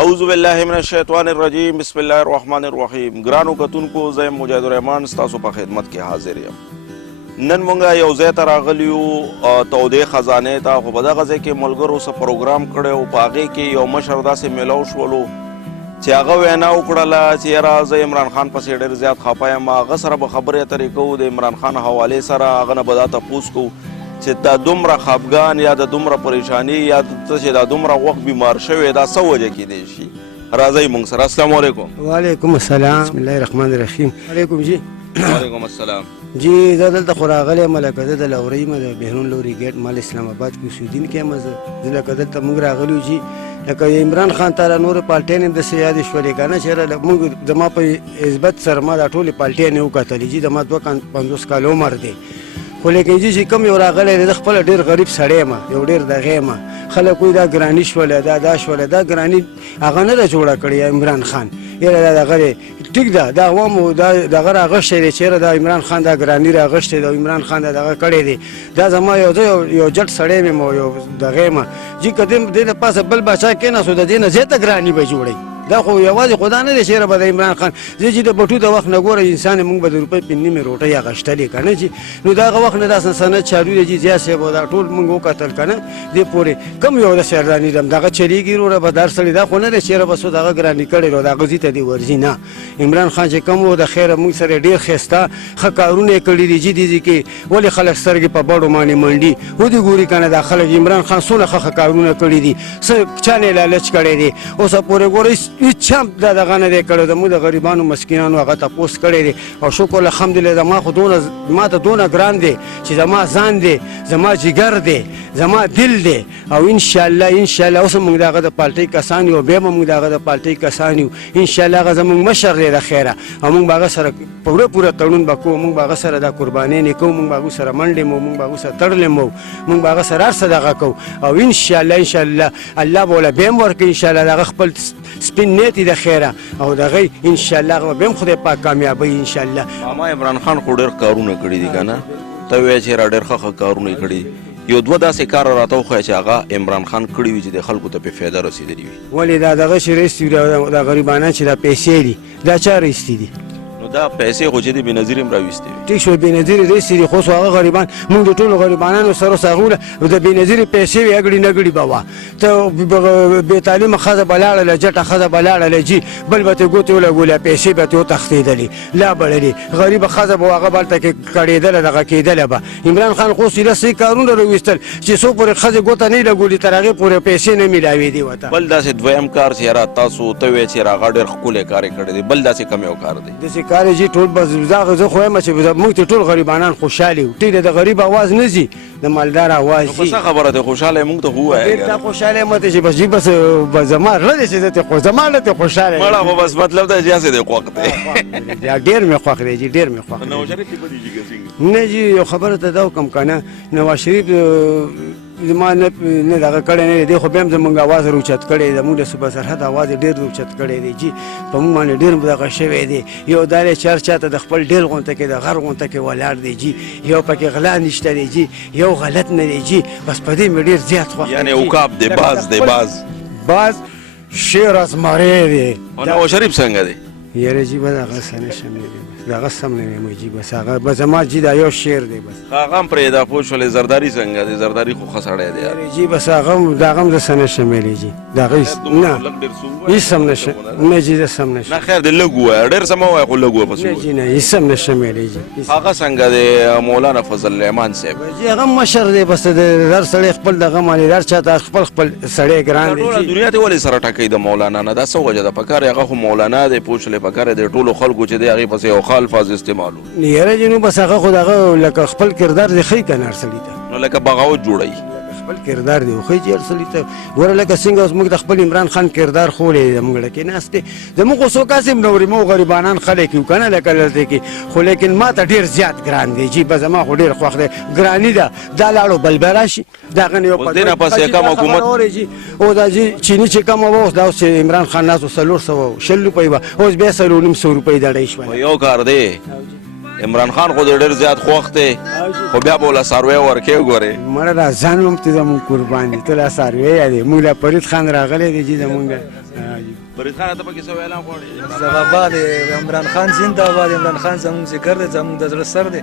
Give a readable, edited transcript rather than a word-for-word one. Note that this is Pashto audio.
اعوذ بالله من الشیطان الرجیم بسم الله الرحمن الرحیم. ګرانو کتونکو زه مجاهد الرحمن ستاسو په خدمت کې حاضر یم. نن مونږه یو ځای ته راغلي یو تودې خزانې ته، خو په دغه ځای کې ملګرو څه پروګرام کړی و. په هغې کې یو مشر داسې میلاو شولو چې هغه وینا وکړله چې یاره زه عمران خان پسې ډېر زیات خفه یم. هغه سره به خبرې اترې کوو د عمران خان حوالې سره. هغه نه به دا تپوس کوو چې دا دومره خفګان یا د دومره پریشاني یا ته چې دا دومره وخت بیمار شوی دا څه وجه کیدی شي. راځئ موږ سره. السلام علیکم. وعلیکم السلام. بسم الله الرحمن الرحیم. علیکم جی. وعلیکم السلام. جی زه دلته خو راغلی یم لکه زه د لورۍ یم د بهرون لوري ګیټ مال اسلام آباد کې اوسېدونکی یم. زه لکه دلته موږ راغلي یو جی لکه عمران خان ته نورې پالټیانې هم داسې یادې شولې که نه چې موږ زما په عزت سره ما دا ټولې پالټیانې وکتلې جي زما 52 کاله عمر دی. خو لیکن جي چې کوم یو راغلی دی زه خپله ډېر غریب سړی یم، یو ډېر دغې یم. خلک وایي دا ګراني شوله دا شوله. دا ګراني هغه نه ده جوړه کړې عمران خان. یاره دا دغه دی ټیک ده دا عوامو دغه راغښتی دی چې یاره دا عمران خان دا ګراني راغښتی دی، عمران خان دا دغه کړی دی. دا زما یو جټ سړی یم او یو دغې یم جي که دې د پاسه بل باچا کېناستو د دې نه زیاته ګراني به جوړوي. دا خو یوازې خدا نه دی چې یاره به د عمران خان زه چې د بټو د وخت نه ګوره انسان موږ به د روپۍ په نیمې روټۍ اخیستلې که نه چې نو د هغه وخت نه دا سند چالو دی چې زیات صاحب دا ټول موږ وکتل که نه دې پورې کم یو د سرداني دم دغه چلېږي وروره به دار سړی دا خو نه دی چې یاره بس دغه ګراني کړې نو د هغه ځي ته دې ورځي نه. عمران خان چې کم و د خیره موږ سره ډېر ښایسته ښه کارونه یې کړي دي جي دې کې ولې خلک سترګې په بړو باندې منډي ودې ګوري که نه دا خلک عمران خان څونه ښه کارونه کړي دي څه چا نه لالچ کړی دی. اوسه پورې ګوره هېڅ چا دغه نه دی کړی. زموږ د غریبانو مسکینانو هغه تپوس کړی دی او شکر الحمدلله ما ته دونه ګران دی چې زما ځان دی زما جګر دی زما دل دی او انشاءالله اوس موږ د هغه د پالټۍ کسان یو بیا به موږ د هغه د پالټۍ کسان یو انشاءالله. هغه زموږ مشر دی د خیره او موږ به هغه سره پوره تړون به کوو. موږ به هغه سره دا قربانۍ کوو، موږ به هغو سره منډې مو، موږ به هغو سره تړلې مو، موږ به هغه سره هر څه دغه کوو او انشاءالله الله به وله بیا هم ورکوي. انشاءالله د هغه خپل سپین نیت د خیره او دغه انشاءالله هغه به هم خدای پاک کامیابوي انشاءالله. ماما عمران خان خو ډېر کارونه کړي دي که نه؟ ته وایې چې ډېر ښه کارونه یې کړي. یو دوه داسې کار راته وښیه چې هغه عمران خان کړي وي چې د خلکو ته پې فایده رسېدلي وي. ولې دا دغه چې رایستي دا غریبانه چې دا پیسې دي دا چا رایستي دي؟ نو دا پیسې خو چې د بېنظیر هم راویستې وي. ټیک شو بېنظیر رایستي دي خو هغه غریبان موږ د ټولو غریبانانو سره هغوله د بېنظیر پیسې وي اګړي نګړي به وه. ته بې تعلیمه ښځه به لاړله جټه ښځه به لاړله جي بل به ترې ګوتې ولګولې پیسې به ترې وتښتېدلې لا بړلې غریبه ښځه به هغه به هلته کې کړېدله دغه کېدله به. عمران خان خو سیده صحیح کارونه راویستل چې څو پورې ښځې ګوته نه لګولي تر هغې پورې پیسې نه میلاوېدې ورته. بل داسې دویم کار چې یاره تاسو ته وایې چې هغه ډېر ښکلی کار یې کړی دی، بل داسې کم یو کار دی؟ داسې کار یې جي ټول بس زه خو یم چې موږ ته ټول غریبانان خوشحالي یو. ټیک دی د غریب اواز نه ځي د مالدار اواز ځي. څه خبره دی خوشحاله یې موږ ته خو ووایه. دا خوشحاله یم ته چې بس جي بس زما زړه دی چې زه ته زما نه ته خوشحاله یم. مړه خو بس مطلب دا چې هسې دی خوښ دی. ډېر مې خوښ دی جي ډېر مې خوښ دی. نواز شریف په دې جي ګسینګ نه جي یو خبره ته دا وکړم که نه نواز شریف زما نه دغه کړی نه دی خو بیا هم زموږ اواز روچت کړی دی. زموږ د صوبه سرحد اواز یې ډېر روچت کړی دی جي په موږ باندې ډېر دغه شوی دی. یو دا دی چې هر چا ته د خپل ډېر غونته کې د غر غونته کې ولاړ دی جي یو پکې غلا نشته دی جي یو غلط نه دی جي بس په دې مې ډېر زیات خوښ دی. یعنې عقاب دی باز شیر از مری دی. نواز شریف څنګه دی؟ یاره جي به دغه څه نشم دی دغه سم نه ویم جي بس هغه بس زما جي دا یو شعر دی بس. هغه هم پرېږده پوه شولې. زرداري څنګه دی؟ زرداري خو ښه سړی دی یار. جي بس هغه هم د هغه هم زه څه نشم ویلی جي د هغه نه هېڅ هم نشم نه جي زه سم نشم. نه خیر دی لږ ووایه ډېر څه مه وایه خو لږ ووایه پس نه جي نه هېڅ هم نشم ویلی جي. هغه څنګه دی مولانا فضل الرحمن صاحب؟ جي هغه مشر دی بس د هر سړی خپل دغه باندې هر چا ته خپل سړی ګران دی. ټوله دنیا ته ولې سره ټکوي د مولانا نه؟ دا څه وجه ده؟ پکار یې هغه خو مولانا دی پوه شولې پکار یې د ټولو خلکو چې دی هغې پسې یو ښه الفاظ استعمالو. یاره جي نو بس هغه خو دغه لکه خپل کردار دی ښیي که نه هر سړي ته نو لکه بغاوت جوړوي خپل کردار دی خو چې هر سړي ته ګوره لکه څنګه اوس موږ د خپل عمران خان کردار ښولی دی زموږ ډکې ناست دی زموږ خو څوک هسې هم نه وري موږ غریبانان خلک یو که نه لکه دلته کې خو لیکن ما ته ډېر زیات ګران دی جي بس زما خو ډېر خوښ دی ګراني ده دا لاړو بل به راشي د هغه نه یو اوس دې نه پس یې کم حکومت او دا جي چیني چې کمه وه اوس دا اوس چې عمران خان ناست و 400 روپۍ وه اوس بیا 450 روپۍ دړۍ شوه یو کار دی عمران خان خو ډېر زیات خوښ دی خو بیا به وله څاروی ورکوې ګورې مړه دا ځان هم ته زمونږ قربان دي ته لا څاروی یادې موږ لا فرید خان راغلی دی چې زمونږ فرید خانه ته پکې څه ویلان غواړې زباباد عمران خان زنده باد عمران خان زموږ ذکر دی زموږ د زړه سر دی